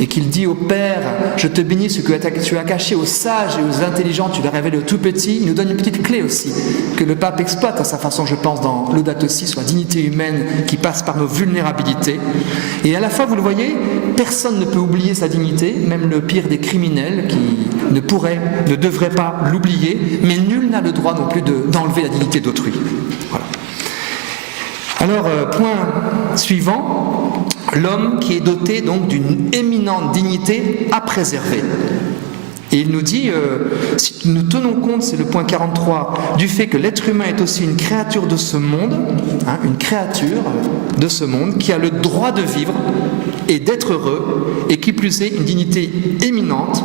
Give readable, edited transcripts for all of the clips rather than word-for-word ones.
et qu'il dit au Père, je te bénis ce que tu as caché aux sages et aux intelligents, tu l'as révélé aux tout petits, il nous donne une petite clé aussi, que le pape exploite à sa façon, je pense, dans Laudato Si, sur la dignité humaine qui passe par nos vulnérabilités. Et à la fois, vous le voyez, personne ne peut oublier sa dignité, même le pire des criminels qui ne devrait pas l'oublier, mais nul n'a le droit non plus d'enlever la dignité d'autrui. Voilà. Alors, point suivant, l'homme qui est doté donc d'une éminente dignité à préserver. Et il nous dit, si nous tenons compte, c'est le point 43, du fait que l'être humain est aussi une créature de ce monde, une créature de ce monde qui a le droit de vivre et d'être heureux, et qui plus est une dignité éminente,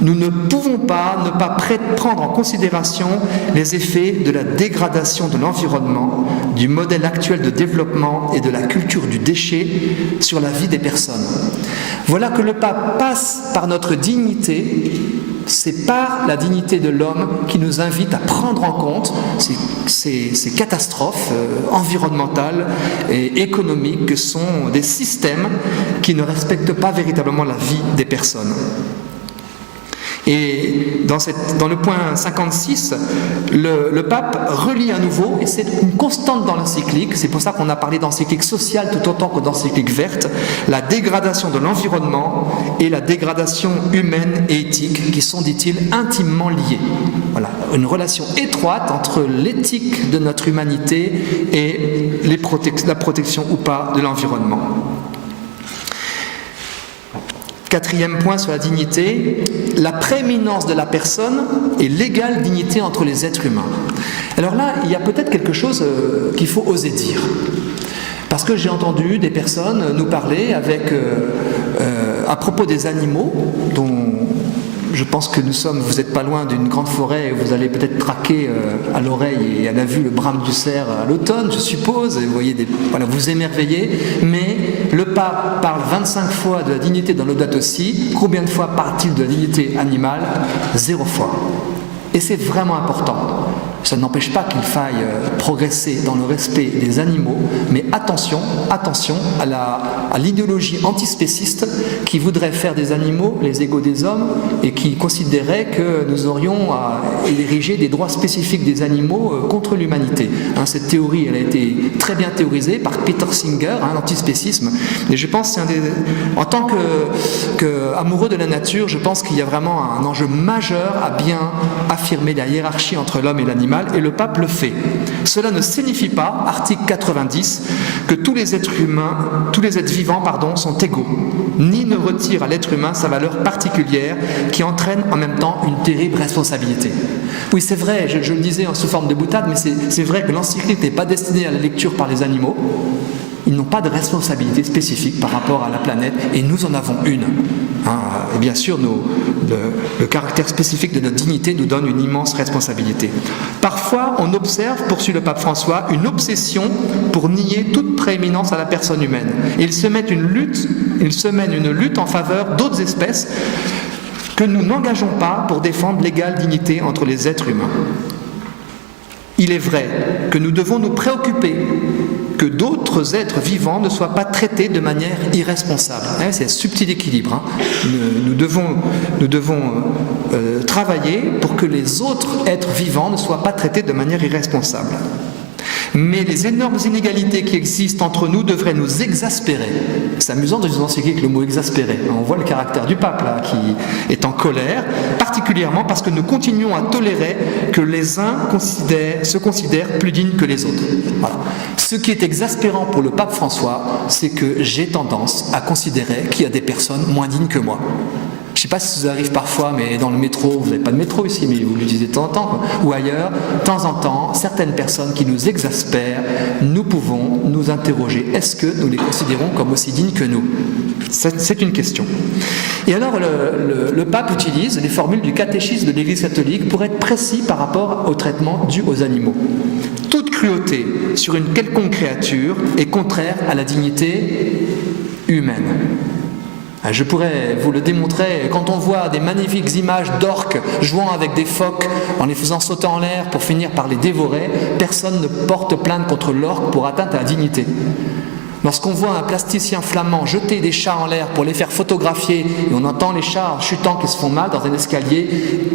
nous ne pouvons pas ne pas prendre en considération les effets de la dégradation de l'environnement, du modèle actuel de développement et de la culture du déchet sur la vie des personnes. Voilà que le pape passe par notre dignité, c'est par la dignité de l'homme qui nous invite à prendre en compte ces catastrophes environnementales et économiques que sont des systèmes qui ne respectent pas véritablement la vie des personnes. Et dans le point 56, le pape relie à nouveau, et c'est une constante dans l'encyclique, c'est pour ça qu'on a parlé d'encyclique sociale tout autant que d'encyclique verte, la dégradation de l'environnement et la dégradation humaine et éthique qui sont, dit-il, intimement liées. Voilà, une relation étroite entre l'éthique de notre humanité et la protection ou pas de l'environnement. Quatrième point sur la dignité, la prééminence de la personne et l'égale dignité entre les êtres humains. Alors là, il y a peut-être quelque chose qu'il faut oser dire. Parce que j'ai entendu des personnes nous parler à propos des animaux, dont je pense que vous n'êtes pas loin d'une grande forêt et vous allez peut-être traquer à l'oreille et à la vue le brame du cerf à l'automne, je suppose, et vous voyez vous émerveillez, mais le pape parle 25 fois de la dignité dans Laudato Si. Combien de fois parle-t-il de la dignité animale? 0 fois. Et c'est vraiment important. Ça n'empêche pas qu'il faille progresser dans le respect des animaux, mais attention à l'idéologie antispéciste qui voudrait faire des animaux les égaux des hommes et qui considérait que nous aurions à ériger des droits spécifiques des animaux contre l'humanité. Cette théorie, elle a été très bien théorisée par Peter Singer, l'antispécisme, et je pense en tant qu'amoureux de la nature, je pense qu'il y a vraiment un enjeu majeur à bien affirmer la hiérarchie entre l'homme et l'animal, et le pape le fait. Cela ne signifie pas, article 90, que tous les êtres vivants, sont égaux, ni ne retire à l'être humain sa valeur particulière qui entraîne en même temps une terrible responsabilité. Oui, c'est vrai, je le disais sous forme de boutade, mais c'est vrai que l'encyclique n'est pas destinée à la lecture par les animaux. Ils n'ont pas de responsabilité spécifique par rapport à la planète, et nous en avons une. Et bien sûr, le caractère spécifique de notre dignité nous donne une immense responsabilité. Parfois, on observe, poursuit le pape François, une obsession pour nier toute prééminence à la personne humaine. Et il se mène une lutte en faveur d'autres espèces que nous n'engageons pas pour défendre l'égale dignité entre les êtres humains. Il est vrai que nous devons nous préoccuper que d'autres êtres vivants ne soient pas traités de manière irresponsable. C'est un subtil équilibre. Nous devons travailler pour que les autres êtres vivants ne soient pas traités de manière irresponsable. Mais les énormes inégalités qui existent entre nous devraient nous exaspérer. C'est amusant de nous enseigner le mot exaspérer. On voit le caractère du pape là, qui est en colère, particulièrement parce que nous continuons à tolérer que les uns se considèrent plus dignes que les autres. Voilà. Ce qui est exaspérant pour le pape François, c'est que j'ai tendance à considérer qu'il y a des personnes moins dignes que moi. Je ne sais pas si ça vous arrive parfois, mais dans le métro, vous n'avez pas de métro ici, mais vous l'utilisez de temps en temps, ou ailleurs, de temps en temps, certaines personnes qui nous exaspèrent, nous pouvons nous interroger. Est-ce que nous les considérons comme aussi dignes que nous? C'est une question. Et alors, le pape utilise les formules du catéchisme de l'Église catholique pour être précis par rapport au traitement dû aux animaux. Toute cruauté sur une quelconque créature est contraire à la dignité humaine. Je pourrais vous le démontrer quand on voit des magnifiques images d'orques jouant avec des phoques en les faisant sauter en l'air pour finir par les dévorer. Personne ne porte plainte contre l'orque pour atteinte à la dignité. Lorsqu'on voit un plasticien flamand jeter des chats en l'air pour les faire photographier, et on entend les chats en chutant qui se font mal dans un escalier,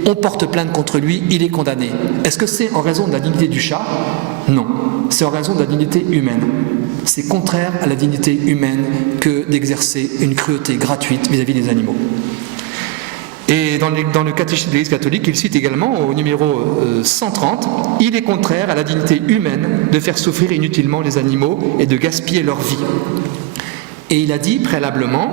on porte plainte contre lui, il est condamné. Est-ce que c'est en raison de la dignité du chat? Non, c'est en raison de la dignité humaine. C'est contraire à la dignité humaine que d'exercer une cruauté gratuite vis-à-vis des animaux. Et dans le catéchisme de l'Église catholique, il cite également au numéro 130, « Il est contraire à la dignité humaine de faire souffrir inutilement les animaux et de gaspiller leur vie. » Et il a dit préalablement,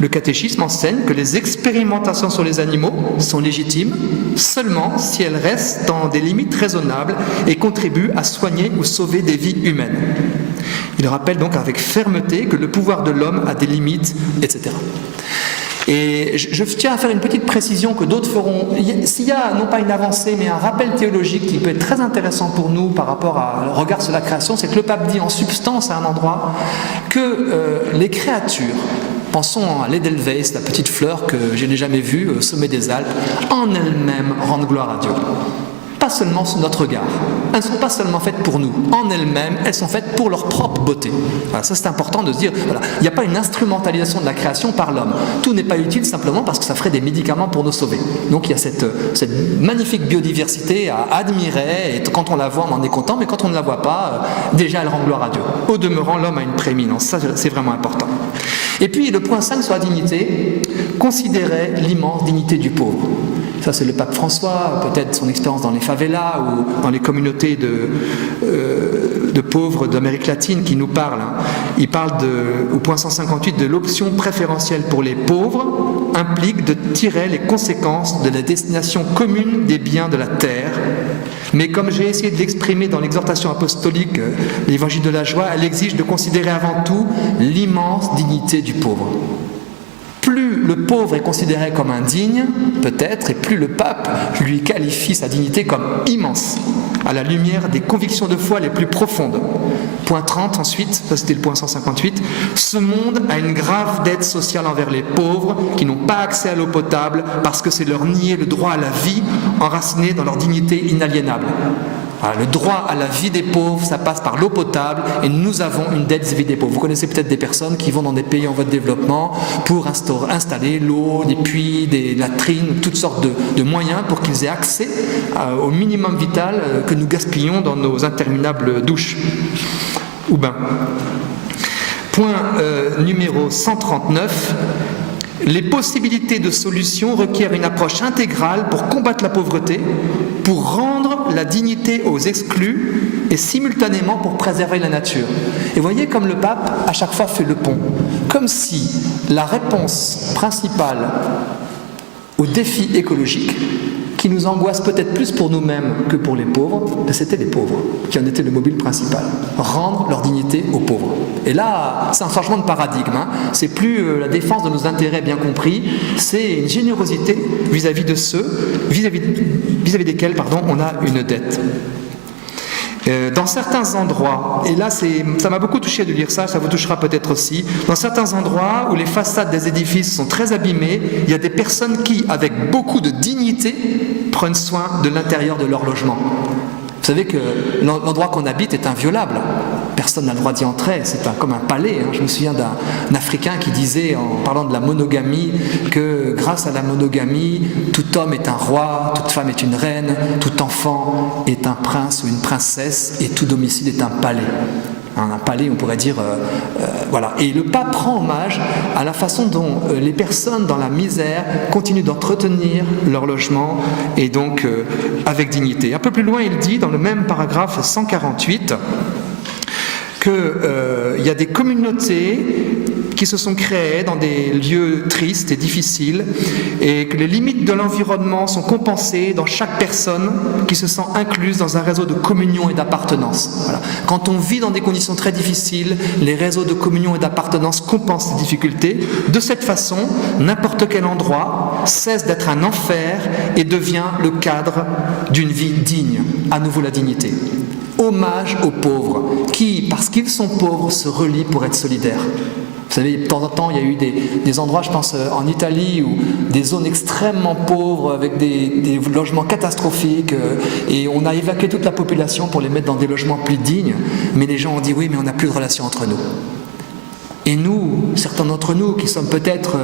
le catéchisme enseigne que les expérimentations sur les animaux sont légitimes seulement si elles restent dans des limites raisonnables et contribuent à soigner ou sauver des vies humaines. Il rappelle donc avec fermeté que le pouvoir de l'homme a des limites, etc. Et je tiens à faire une petite précision que d'autres feront. S'il y a non pas une avancée, mais un rappel théologique qui peut être très intéressant pour nous par rapport au regard sur la création, c'est que le pape dit en substance à un endroit que les créatures, pensons à l'Edelweiss, la petite fleur que je n'ai jamais vue au sommet des Alpes, en elles-mêmes rendent gloire à Dieu. Pas seulement sous notre regard. Elles ne sont pas seulement faites pour nous. En elles-mêmes, elles sont faites pour leur propre beauté. Voilà, ça c'est important de se dire, voilà, il n'y a pas une instrumentalisation de la création par l'homme. Tout n'est pas utile simplement parce que ça ferait des médicaments pour nous sauver. Donc il y a cette magnifique biodiversité à admirer, et quand on la voit, on en est content, mais quand on ne la voit pas, déjà elle rend gloire à Dieu. Au demeurant, l'homme a une prééminence. Ça c'est vraiment important. Et puis le point 5 sur la dignité, considérer l'immense dignité du pauvre. Ça, c'est le pape François, peut-être son expérience dans les favelas ou dans les communautés de pauvres d'Amérique latine qui nous parle. Il parle au point 158 de l'option préférentielle pour les pauvres implique de tirer les conséquences de la destination commune des biens de la terre. Mais comme j'ai essayé de l'exprimer dans l'exhortation apostolique, l'évangile de la joie, elle exige de considérer avant tout l'immense dignité du pauvre. Plus le pauvre est considéré comme indigne, peut-être, et plus le pape lui qualifie sa dignité comme immense, à la lumière des convictions de foi les plus profondes. Point 30 ensuite, ça c'était le point 158, ce monde a une grave dette sociale envers les pauvres qui n'ont pas accès à l'eau potable parce que c'est leur nier le droit à la vie enraciné dans leur dignité inaliénable. Alors, le droit à la vie des pauvres, ça passe par l'eau potable et nous avons une dette vis-à-vis des pauvres. Vous connaissez peut-être des personnes qui vont dans des pays en voie de développement pour installer l'eau, des puits, des latrines, toutes sortes de moyens pour qu'ils aient accès au minimum vital que nous gaspillons dans nos interminables douches ou bains. Point numéro 139. Les possibilités de solution requièrent une approche intégrale pour combattre la pauvreté, pour rendre la dignité aux exclus et simultanément pour préserver la nature. Et voyez comme le pape à chaque fois fait le pont, comme si la réponse principale au défi écologique, qui nous angoisse peut-être plus pour nous-mêmes que pour les pauvres, c'était les pauvres qui en étaient le mobile principal. Rendre leur dignité aux pauvres. Et là, c'est un changement de paradigme. C'est plus la défense de nos intérêts bien compris, c'est une générosité vis-à-vis de ceux, vis-à-vis desquels on a une dette. Dans certains endroits, et là ça m'a beaucoup touché de lire ça, ça vous touchera peut-être aussi, dans certains endroits où les façades des édifices sont très abîmées, il y a des personnes qui, avec beaucoup de dignité, prennent soin de l'intérieur de leur logement. Vous savez que l'endroit qu'on habite est inviolable. Personne n'a le droit d'y entrer, c'est comme un palais. Je me souviens d'un Africain qui disait, en parlant de la monogamie, que grâce à la monogamie, tout homme est un roi, toute femme est une reine, tout enfant est un prince ou une princesse, et tout domicile est un palais. Un palais, on pourrait dire, voilà. Et le pape rend hommage à la façon dont les personnes dans la misère continuent d'entretenir leur logement et donc avec dignité. Un peu plus loin, il dit, dans le même paragraphe 148, qu'il y a des communautés qui se sont créées dans des lieux tristes et difficiles et que les limites de l'environnement sont compensées dans chaque personne qui se sent incluse dans un réseau de communion et d'appartenance. Voilà. Quand on vit dans des conditions très difficiles, les réseaux de communion et d'appartenance compensent ces difficultés. De cette façon, n'importe quel endroit cesse d'être un enfer et devient le cadre d'une vie digne. À nouveau la dignité. Hommage aux pauvres qui, parce qu'ils sont pauvres, se relient pour être solidaires. Vous savez, de temps en temps, il y a eu des endroits, je pense en Italie, où des zones extrêmement pauvres avec des logements catastrophiques, et on a évacué toute la population pour les mettre dans des logements plus dignes, mais les gens ont dit oui, mais on n'a plus de relation entre nous. Et nous, certains d'entre nous qui sommes peut-être,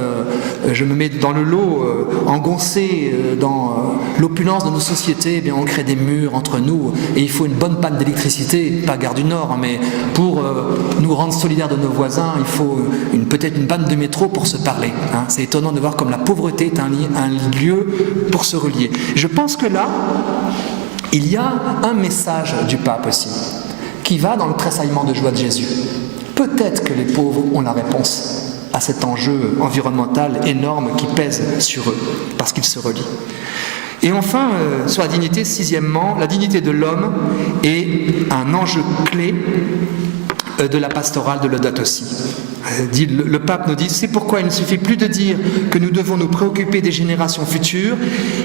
je me mets dans le lot, engoncés dans l'opulence de nos sociétés, eh bien on crée des murs entre nous, et il faut une bonne panne d'électricité, pas Gare du Nord, mais pour nous rendre solidaires de nos voisins, il faut peut-être une panne de métro pour se parler. Hein. C'est étonnant de voir comme la pauvreté est un lieu pour se relier. Je pense que là, il y a un message du pape aussi, qui va dans le tressaillement de joie de Jésus. Peut-être que les pauvres ont la réponse à cet enjeu environnemental énorme qui pèse sur eux, parce qu'ils se relient. Et enfin, sur la dignité, sixièmement, la dignité de l'homme est un enjeu clé de la pastorale de Laudato Si. Le pape nous dit, c'est pourquoi il ne suffit plus de dire que nous devons nous préoccuper des générations futures,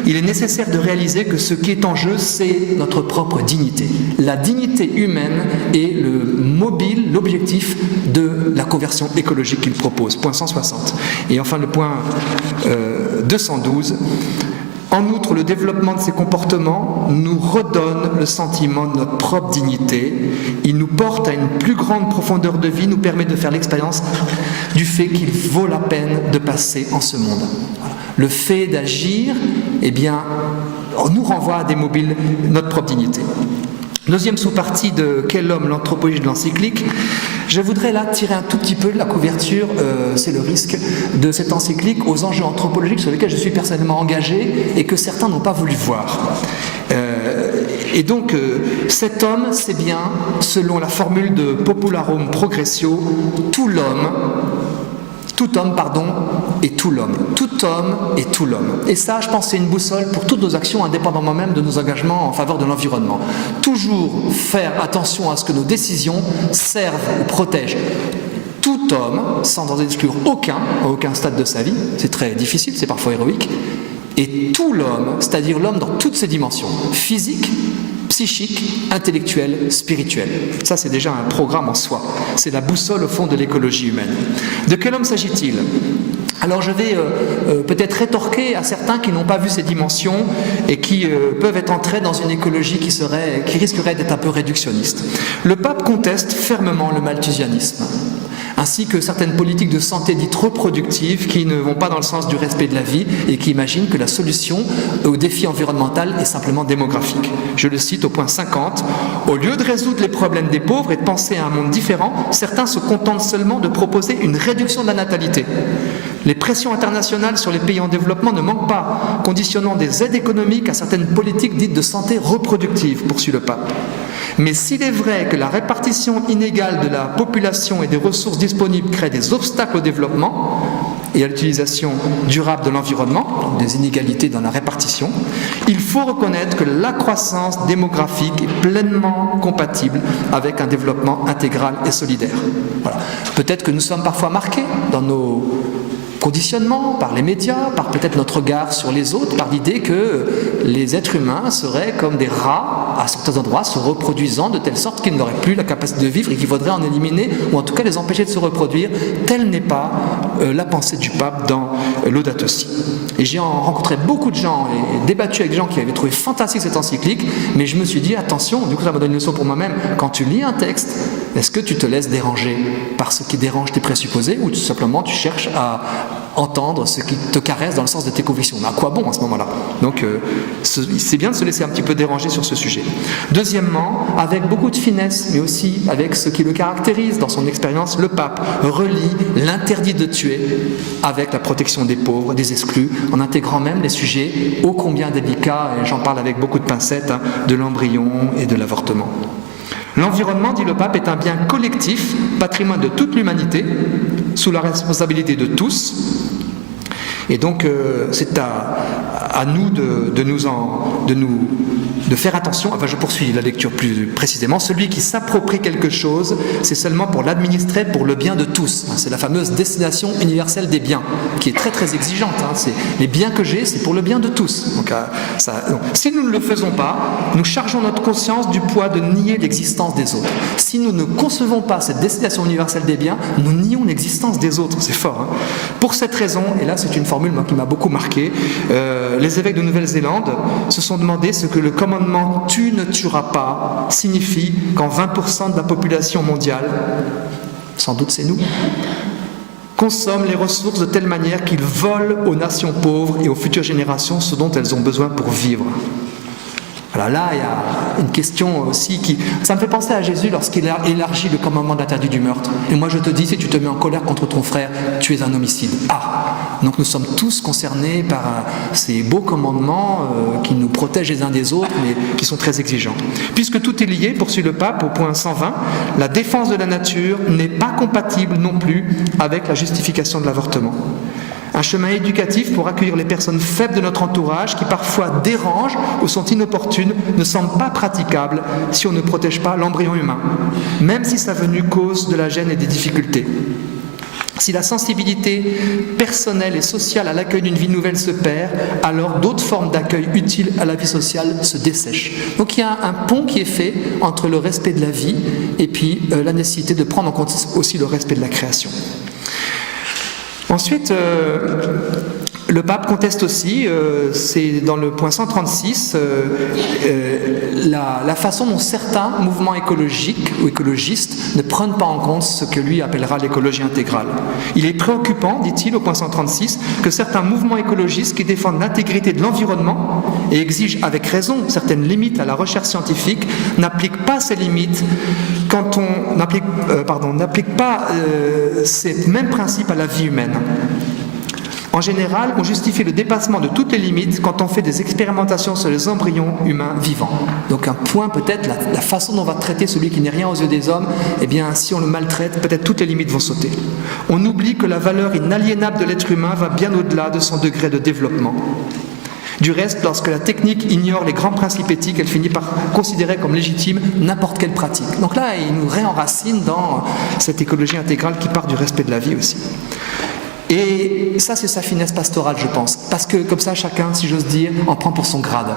il est nécessaire de réaliser que ce qui est en jeu, c'est notre propre dignité. La dignité humaine est le mobile, l'objectif de la conversion écologique qu'il propose, point 160. Et enfin le point 212, en outre, le développement de ces comportements nous redonne le sentiment de notre propre dignité. Il nous porte à une plus grande profondeur de vie, nous permet de faire l'expérience du fait qu'il vaut la peine de passer en ce monde. Voilà. Le fait d'agir, eh bien, nous renvoie à des mobiles notre propre dignité. Deuxième sous-partie de Quel homme, l'anthropologie de l'encyclique. Je voudrais là tirer un tout petit peu la couverture, c'est le risque, de cette encyclique aux enjeux anthropologiques sur lesquels je suis personnellement engagé et que certains n'ont pas voulu voir. Et donc, cet homme, c'est bien, selon la formule de Popularum Progressio, tout homme, et tout l'homme. Tout homme et tout l'homme. Et ça, je pense, c'est une boussole pour toutes nos actions, indépendamment même de nos engagements en faveur de l'environnement. Toujours faire attention à ce que nos décisions servent ou protègent tout homme, sans en exclure aucun, à aucun stade de sa vie. C'est très difficile, c'est parfois héroïque. Et tout l'homme, c'est-à-dire l'homme dans toutes ses dimensions, physique, psychique, intellectuelle, spirituelle. Ça, c'est déjà un programme en soi. C'est la boussole au fond de l'écologie humaine. De quel homme s'agit-il ? Alors je vais peut-être rétorquer à certains qui n'ont pas vu ces dimensions et qui peuvent être entrés dans une écologie qui risquerait d'être un peu réductionniste. Le pape conteste fermement le malthusianisme, ainsi que certaines politiques de santé dites reproductives qui ne vont pas dans le sens du respect de la vie et qui imaginent que la solution au défi environnemental est simplement démographique. Je le cite au point 50. « Au lieu de résoudre les problèmes des pauvres et de penser à un monde différent, certains se contentent seulement de proposer une réduction de la natalité. Les pressions internationales sur les pays en développement ne manquent pas, conditionnant des aides économiques à certaines politiques dites de santé reproductive, poursuit le pape. Mais s'il est vrai que la répartition inégale de la population et des ressources disponibles crée des obstacles au développement et à l'utilisation durable de l'environnement, des inégalités dans la répartition, il faut reconnaître que la croissance démographique est pleinement compatible avec un développement intégral et solidaire. » Voilà. Peut-être que nous sommes parfois marqués dans nos conditionnement, par les médias, par peut-être notre regard sur les autres, par l'idée que les êtres humains seraient comme des rats à certains endroits, se reproduisant de telle sorte qu'ils n'auraient plus la capacité de vivre et qu'il faudrait en éliminer ou en tout cas les empêcher de se reproduire. Telle n'est pas la pensée du pape dans Laudato Si. Et j'ai rencontré beaucoup de gens et débattu avec des gens qui avaient trouvé fantastique cette encyclique, mais je me suis dit attention, du coup ça m'a donné une leçon pour moi-même, quand tu lis un texte, est-ce que tu te laisses déranger par ce qui dérange tes présupposés ou tout simplement tu cherches à entendre ce qui te caresse dans le sens de tes convictions. Mais à quoi bon à ce moment-là ? Donc c'est bien de se laisser un petit peu déranger sur ce sujet. Deuxièmement, avec beaucoup de finesse, mais aussi avec ce qui le caractérise dans son expérience, le pape relie l'interdit de tuer avec la protection des pauvres, des exclus, en intégrant même les sujets ô combien délicats, et j'en parle avec beaucoup de pincettes, de l'embryon et de l'avortement. L'environnement, dit le pape, est un bien collectif, patrimoine de toute l'humanité, sous la responsabilité de tous. Et donc, c'est à nous de nous de faire attention, enfin je poursuis la lecture plus précisément, celui qui s'approprie quelque chose, c'est seulement pour l'administrer pour le bien de tous. C'est la fameuse destination universelle des biens, qui est très très exigeante. C'est les biens que j'ai, c'est pour le bien de tous. Donc, si nous ne le faisons pas, nous chargeons notre conscience du poids de nier l'existence des autres. Si nous ne concevons pas cette destination universelle des biens, nous nions l'existence des autres. C'est fort. Pour cette raison, et là c'est une formule qui m'a beaucoup marqué, les évêques de Nouvelle-Zélande se sont demandé ce que le commandement « tu ne tueras pas » signifie quand 20% de la population mondiale, sans doute c'est nous, consomment les ressources de telle manière qu'ils volent aux nations pauvres et aux futures générations ce dont elles ont besoin pour vivre. Alors là, il y a une question aussi qui... Ça me fait penser à Jésus lorsqu'il a élargi le commandement d'interdit du meurtre. Et moi je te dis, si tu te mets en colère contre ton frère, tu es un homicide. Donc nous sommes tous concernés par ces beaux commandements qui nous protègent les uns des autres, mais qui sont très exigeants. Puisque tout est lié, poursuit le pape au point 120, la défense de la nature n'est pas compatible non plus avec la justification de l'avortement. Un chemin éducatif pour accueillir les personnes faibles de notre entourage qui parfois dérangent ou sont inopportunes ne semble pas praticable si on ne protège pas l'embryon humain, même si sa venue cause de la gêne et des difficultés. Si la sensibilité personnelle et sociale à l'accueil d'une vie nouvelle se perd, alors d'autres formes d'accueil utiles à la vie sociale se dessèchent. Donc il y a un pont qui est fait entre le respect de la vie et puis la nécessité de prendre en compte aussi le respect de la création. Ensuite, le pape conteste aussi, c'est dans le point 136, la façon dont certains mouvements écologiques ou écologistes ne prennent pas en compte ce que lui appellera l'écologie intégrale. Il est préoccupant, dit-il au point 136, que certains mouvements écologistes qui défendent l'intégrité de l'environnement et exigent avec raison certaines limites à la recherche scientifique n'appliquent pas ces limites quand on n'applique pas ces mêmes principes à la vie humaine. En général, on justifie le dépassement de toutes les limites quand on fait des expérimentations sur les embryons humains vivants. Donc un point peut-être, la façon dont on va traiter celui qui n'est rien aux yeux des hommes, eh bien si on le maltraite, peut-être toutes les limites vont sauter. On oublie que la valeur inaliénable de l'être humain va bien au-delà de son degré de développement. Du reste, lorsque la technique ignore les grands principes éthiques, elle finit par considérer comme légitime n'importe quelle pratique. Donc là, il nous réenracine dans cette écologie intégrale qui part du respect de la vie aussi. Et ça, c'est sa finesse pastorale, je pense. Parce que comme ça, chacun, si j'ose dire, en prend pour son grade.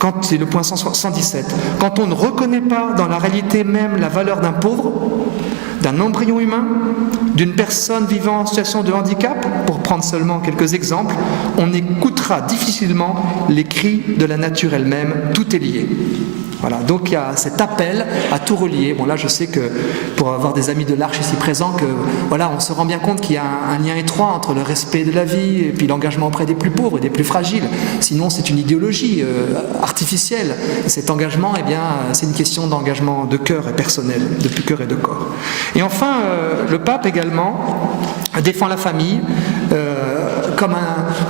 Quand c'est le point 117. Quand on ne reconnaît pas dans la réalité même la valeur d'un pauvre, d'un embryon humain, d'une personne vivant en situation de handicap, pour prendre seulement quelques exemples, on écoutera difficilement les cris de la nature elle-même. Tout est lié. Voilà, donc il y a cet appel à tout relier. Bon là je sais que pour avoir des amis de l'Arche ici présents, que voilà, on se rend bien compte qu'il y a un lien étroit entre le respect de la vie et puis l'engagement auprès des plus pauvres et des plus fragiles. Sinon c'est une idéologie artificielle. Cet engagement, eh bien, c'est une question d'engagement de cœur et personnel, de cœur et de corps. Et enfin, le pape également défend la famille comme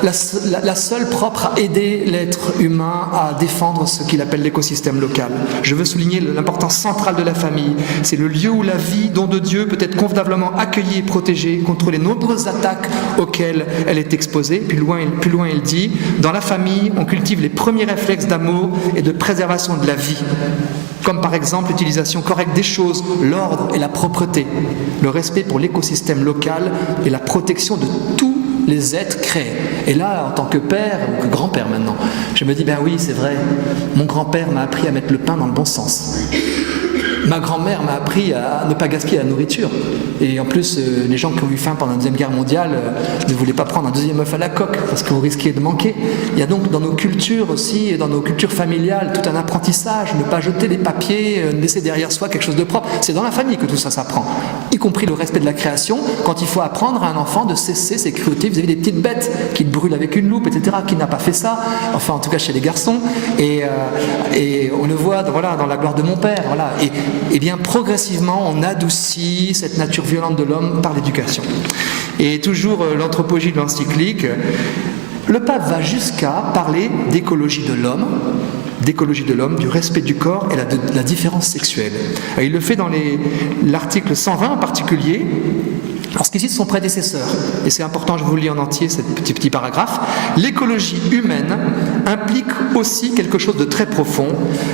la seule propre à aider l'être humain à défendre ce qu'il appelle l'écosystème local. Je veux souligner l'importance centrale de la famille. C'est le lieu où la vie, don de Dieu, peut être convenablement accueillie et protégée contre les nombreuses attaques auxquelles elle est exposée. Plus loin, il dit, dans la famille, on cultive les premiers réflexes d'amour et de préservation de la vie, comme par exemple l'utilisation correcte des choses, l'ordre et la propreté, le respect pour l'écosystème local et la protection de tous les êtres créés. Et là, en tant que père, ou que grand-père maintenant, je me dis, ben oui, c'est vrai, mon grand-père m'a appris à mettre le pain dans le bon sens. Ma grand-mère m'a appris à ne pas gaspiller la nourriture. Et en plus, les gens qui ont eu faim pendant la Deuxième Guerre mondiale ne voulaient pas prendre un deuxième œuf à la coque parce que vous risquiez de manquer. Il y a donc dans nos cultures aussi, et dans nos cultures familiales, tout un apprentissage, ne pas jeter les papiers, laisser derrière soi quelque chose de propre. C'est dans la famille que tout ça s'apprend, y compris le respect de la création, quand il faut apprendre à un enfant de cesser ses cruautés vis-à-vis des petites bêtes qu'il brûle avec une loupe, etc., qui n'a pas fait ça, enfin en tout cas chez les garçons. Et on le voit dans La gloire de mon père. Voilà. Et bien progressivement, on adoucit cette nature violente de l'homme par l'éducation. Et toujours l'anthropologie de l'encyclique, le pape va jusqu'à parler d'écologie de l'homme, du respect du corps et la différence sexuelle. Et il le fait dans l'article 120 en particulier, lorsqu'il cite son prédécesseur, et c'est important, je vous le lis en entier, ce petit paragraphe, l'écologie humaine implique aussi quelque chose de très profond,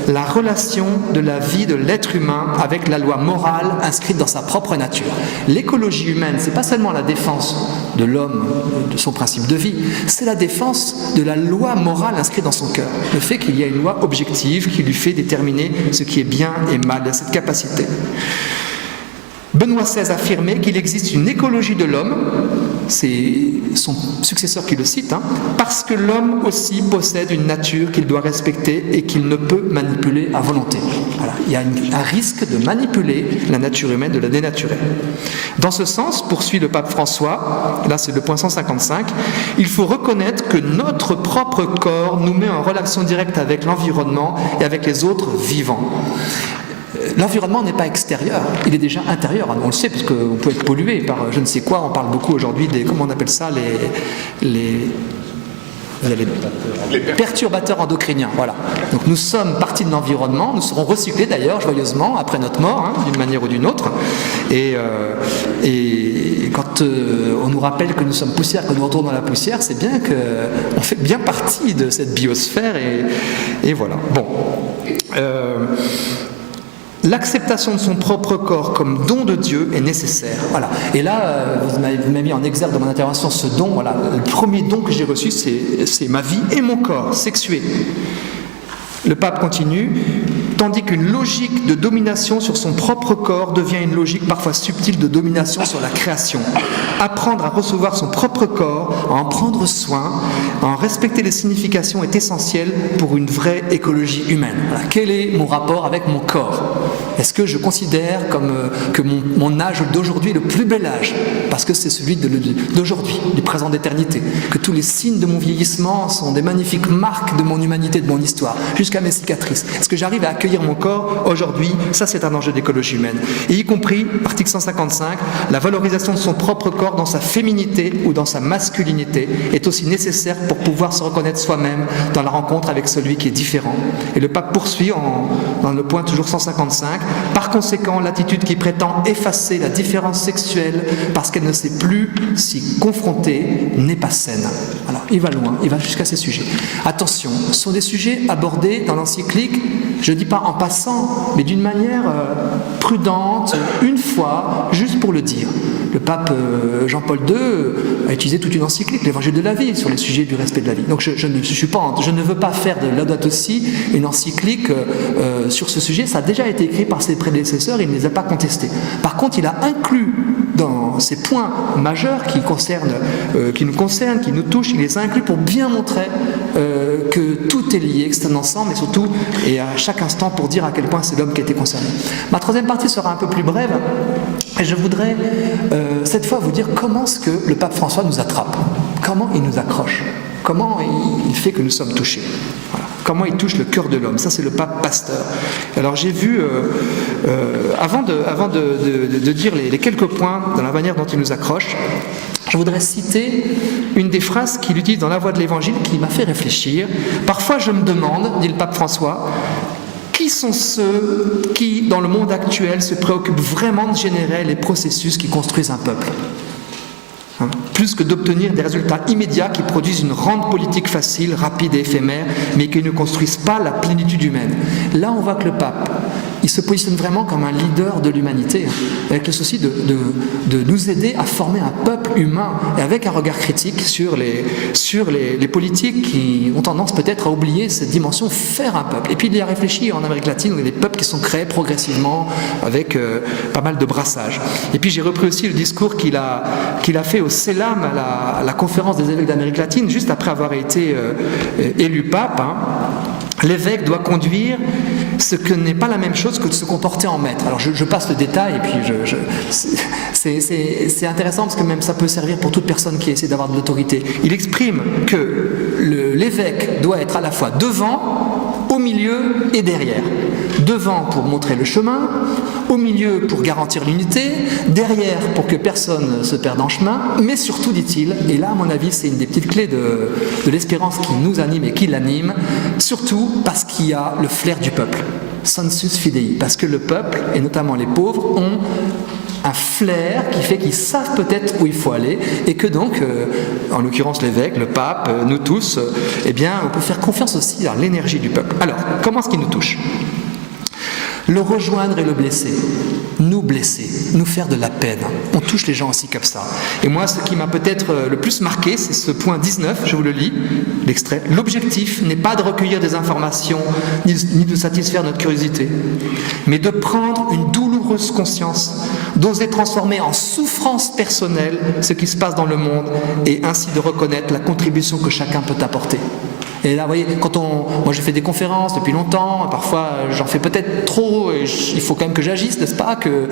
la relation de la vie de l'être humain avec la loi morale inscrite dans sa propre nature. L'écologie humaine, c'est pas seulement la défense de l'homme, de son principe de vie, c'est la défense de la loi morale inscrite dans son cœur. Le fait qu'il y a une loi objective qui lui fait déterminer ce qui est bien et mal, il a cette capacité. Benoît XVI affirmait qu'il existe une écologie de l'homme, c'est son successeur qui le cite, parce que l'homme aussi possède une nature qu'il doit respecter et qu'il ne peut manipuler à volonté. Voilà. Il y a un risque de manipuler la nature humaine, de la dénaturer. Dans ce sens, poursuit le pape François, là c'est le point 155, il faut reconnaître que notre propre corps nous met en relation directe avec l'environnement et avec les autres vivants. L'environnement n'est pas extérieur, il est déjà intérieur. On le sait parce qu'on peut être pollué par je ne sais quoi. On parle beaucoup aujourd'hui des, comment on appelle ça, les perturbateurs endocriniens. Voilà. Donc nous sommes partie de l'environnement, nous serons recyclés d'ailleurs joyeusement après notre mort, d'une manière ou d'une autre. Et quand on nous rappelle que nous sommes poussière, que nous retournons dans la poussière, c'est bien qu'on fait bien partie de cette biosphère. Et voilà. Bon. L'acceptation de son propre corps comme don de Dieu est nécessaire. Voilà. Et là, vous m'avez mis en exergue dans mon intervention ce don. Voilà. Le premier don que j'ai reçu, c'est ma vie et mon corps sexué. Le pape continue, tandis qu'une logique de domination sur son propre corps devient une logique parfois subtile de domination sur la création. Apprendre à recevoir son propre corps, à en prendre soin, à en respecter les significations est essentiel pour une vraie écologie humaine. Voilà. Quel est mon rapport avec mon corps ? Est-ce que je considère que mon âge d'aujourd'hui est le plus bel âge ? Parce que c'est celui d'aujourd'hui, du présent d'éternité. Que tous les signes de mon vieillissement sont des magnifiques marques de mon humanité, de mon histoire, jusqu'à mes cicatrices. Est-ce que j'arrive à accueillir mon corps aujourd'hui ? Ça, c'est un enjeu d'écologie humaine. Et y compris, article 155, la valorisation de son propre corps dans sa féminité ou dans sa masculinité est aussi nécessaire pour pouvoir se reconnaître soi-même dans la rencontre avec celui qui est différent. Et le pape poursuit dans le point toujours 155, par conséquent, l'attitude qui prétend effacer la différence sexuelle parce qu'elle ne sait plus s'y confronter n'est pas saine. Alors, il va loin, il va jusqu'à ces sujets. Attention, ce sont des sujets abordés dans l'encyclique, je ne dis pas en passant, mais d'une manière prudente, une fois, juste pour le dire. Le pape Jean-Paul II a utilisé toute une encyclique, l'Évangile de la vie, sur les sujets du respect de la vie. Donc je ne veux pas faire de Laudato Si une encyclique sur ce sujet. Ça a déjà été écrit par ses prédécesseurs, il ne les a pas contestés. Par contre, il a inclus dans ces points majeurs qui nous concernent, qui nous touchent, il les a inclus pour bien montrer que tout est lié, que c'est un ensemble, et surtout, et à chaque instant, pour dire à quel point c'est l'homme qui a été concerné. Ma troisième partie sera un peu plus brève, et je voudrais cette fois vous dire comment est-ce que le pape François nous attrape, comment il nous accroche, comment il fait que nous sommes touchés. Voilà. Comment il touche le cœur de l'homme. Ça, c'est le pape Pasteur. Alors, j'ai vu, avant de dire les quelques points dans la manière dont il nous accroche, je voudrais citer une des phrases qu'il utilise dans La Voix de l'Évangile qui m'a fait réfléchir. Parfois, je me demande, dit le pape François, qui sont ceux qui, dans le monde actuel, se préoccupent vraiment de générer les processus qui construisent un peuple ? Plus que d'obtenir des résultats immédiats qui produisent une rente politique facile, rapide et éphémère, mais qui ne construisent pas la plénitude humaine. Là, on voit que le pape, il se positionne vraiment comme un leader de l'humanité, avec le souci de nous aider à former un peuple humain, et avec un regard critique sur les politiques qui ont tendance peut-être à oublier cette dimension faire un peuple. Et puis il y a réfléchi en Amérique latine, où il y a des peuples qui sont créés progressivement, avec pas mal de brassage. Et puis j'ai repris aussi le discours qu'il a fait au CELAM, à la conférence des évêques d'Amérique latine, juste après avoir été élu pape. L'évêque doit conduire ce que n'est pas la même chose que de se comporter en maître. Alors je passe le détail, et puis c'est intéressant parce que même ça peut servir pour toute personne qui essaie d'avoir de l'autorité. Il exprime que l'évêque doit être à la fois devant, au milieu et derrière. Devant pour montrer le chemin, au milieu pour garantir l'unité, derrière pour que personne ne se perde en chemin, mais surtout, dit-il, et là à mon avis c'est une des petites clés de l'espérance qui nous anime et qui l'anime, surtout parce qu'il y a le flair du peuple, sensus fidei, parce que le peuple, et notamment les pauvres, ont un flair qui fait qu'ils savent peut-être où il faut aller et que donc, en l'occurrence l'évêque, le pape, nous tous, eh bien, on peut faire confiance aussi à l'énergie du peuple. Alors, comment est-ce qu'il nous touche ? Le rejoindre et le blesser, nous blesser, nous faire de la peine. On touche les gens aussi comme ça. Et moi, ce qui m'a peut-être le plus marqué, c'est ce point 19, je vous le lis, l'extrait. L'objectif n'est pas de recueillir des informations, ni de satisfaire notre curiosité, mais de prendre une douloureuse conscience, d'oser transformer en souffrance personnelle ce qui se passe dans le monde, et ainsi de reconnaître la contribution que chacun peut apporter. Et là, vous voyez, moi j'ai fait des conférences depuis longtemps, parfois j'en fais peut-être trop, et il faut quand même que j'agisse, n'est-ce pas ? Que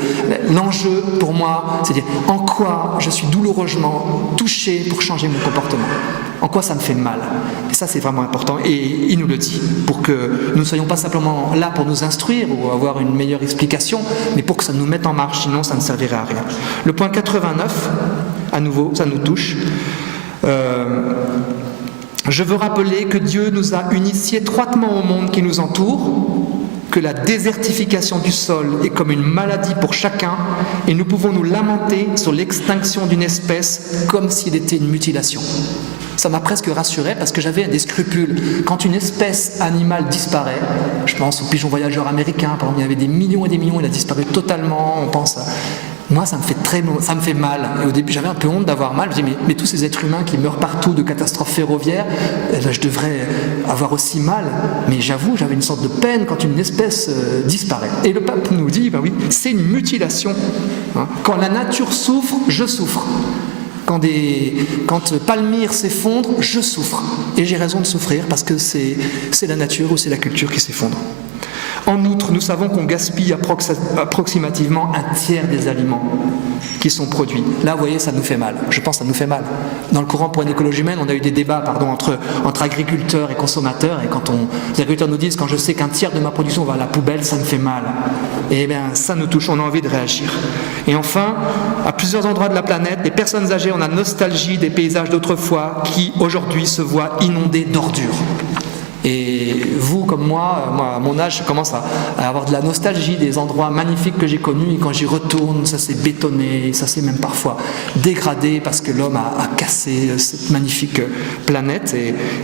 l'enjeu pour moi, c'est de dire en quoi je suis douloureusement touché pour changer mon comportement. En quoi ça me fait mal. Et ça, c'est vraiment important. Et il nous le dit, pour que nous ne soyons pas simplement là pour nous instruire ou avoir une meilleure explication, mais pour que ça nous mette en marche, sinon ça ne servirait à rien. Le point 89, à nouveau, ça nous touche. Je veux rappeler que Dieu nous a unis étroitement au monde qui nous entoure, que la désertification du sol est comme une maladie pour chacun, et nous pouvons nous lamenter sur l'extinction d'une espèce comme s'il était une mutilation. Ça m'a presque rassuré parce que j'avais des scrupules. Quand une espèce animale disparaît, je pense au pigeon voyageur américain, par exemple, il y avait des millions et des millions, il a disparu totalement, on pense à... Moi, ça me fait mal. Et au début, j'avais un peu honte d'avoir mal. Je me dis, mais tous ces êtres humains qui meurent partout de catastrophes ferroviaires, je devrais avoir aussi mal. Mais j'avoue, j'avais une sorte de peine quand une espèce disparaît. Et le pape nous dit, ben oui, c'est une mutilation. Quand la nature souffre, je souffre. Quand Palmyre s'effondre, je souffre. Et j'ai raison de souffrir parce que c'est la nature ou c'est la culture qui s'effondre. En outre, nous savons qu'on gaspille approximativement un tiers des aliments qui sont produits. Là, vous voyez, ça nous fait mal. Je pense que ça nous fait mal. Dans le courant pour une écologie humaine, on a eu des débats entre agriculteurs et consommateurs. Et quand les agriculteurs nous disent, quand je sais qu'un tiers de ma production va à la poubelle, ça me fait mal. Et bien, ça nous touche, on a envie de réagir. Et enfin, à plusieurs endroits de la planète, les personnes âgées ont la nostalgie des paysages d'autrefois qui, aujourd'hui, se voient inondés d'ordures. Et vous, comme moi, à mon âge, je commence à avoir de la nostalgie des endroits magnifiques que j'ai connus. Et quand j'y retourne, ça s'est bétonné, ça s'est même parfois dégradé parce que l'homme a cassé cette magnifique planète.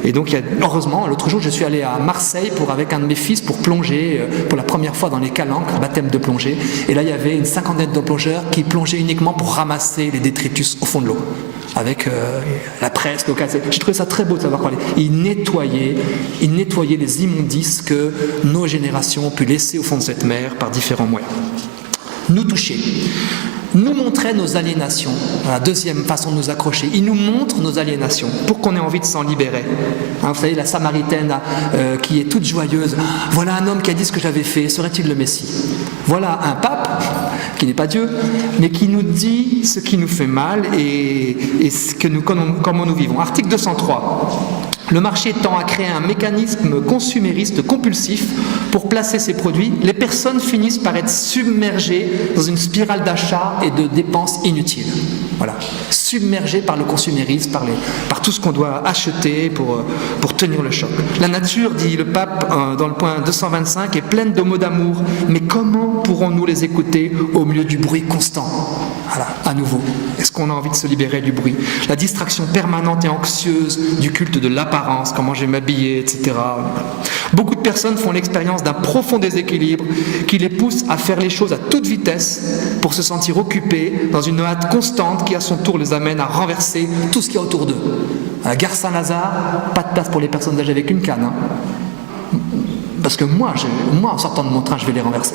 Et donc, heureusement, l'autre jour, je suis allé à Marseille avec un de mes fils pour plonger pour la première fois dans les calanques, baptême de plongée. Et là, il y avait une cinquantaine de plongeurs qui plongeaient uniquement pour ramasser les détritus au fond de l'eau. Avec la presse locale. J'ai trouvé ça très beau de savoir parler. Ils nettoyaient les immondices que nos générations ont pu laisser au fond de cette mer par différents moyens. Nous toucher, nous montrer nos aliénations. La deuxième façon de nous accrocher. Il nous montre nos aliénations pour qu'on ait envie de s'en libérer. Vous savez, la Samaritaine qui est toute joyeuse. Voilà un homme qui a dit ce que j'avais fait. Serait-il le Messie ? Voilà un pape qui n'est pas Dieu, mais qui nous dit ce qui nous fait mal et comment nous vivons. Article 203. Le marché tend à créer un mécanisme consumériste compulsif pour placer ses produits. Les personnes finissent par être submergées dans une spirale d'achat et de dépenses inutiles. Voilà, submergées par le consumérisme, par tout ce qu'on doit acheter pour tenir le choc. La nature, dit le pape dans le point 225, est pleine de mots d'amour, mais comment pourrons-nous les écouter au milieu du bruit constant ? Voilà, à nouveau, est-ce qu'on a envie de se libérer du bruit ? La distraction permanente et anxieuse du culte de l'apparence, comment je vais m'habiller, etc. Beaucoup de personnes font l'expérience d'un profond déséquilibre qui les pousse à faire les choses à toute vitesse pour se sentir occupés dans une hâte constante qui à son tour les amène à renverser tout ce qu'il y a autour d'eux. À la gare Saint-Lazare, pas de place pour les personnes âgées avec une canne. Parce que moi, en sortant de mon train, je vais les renverser.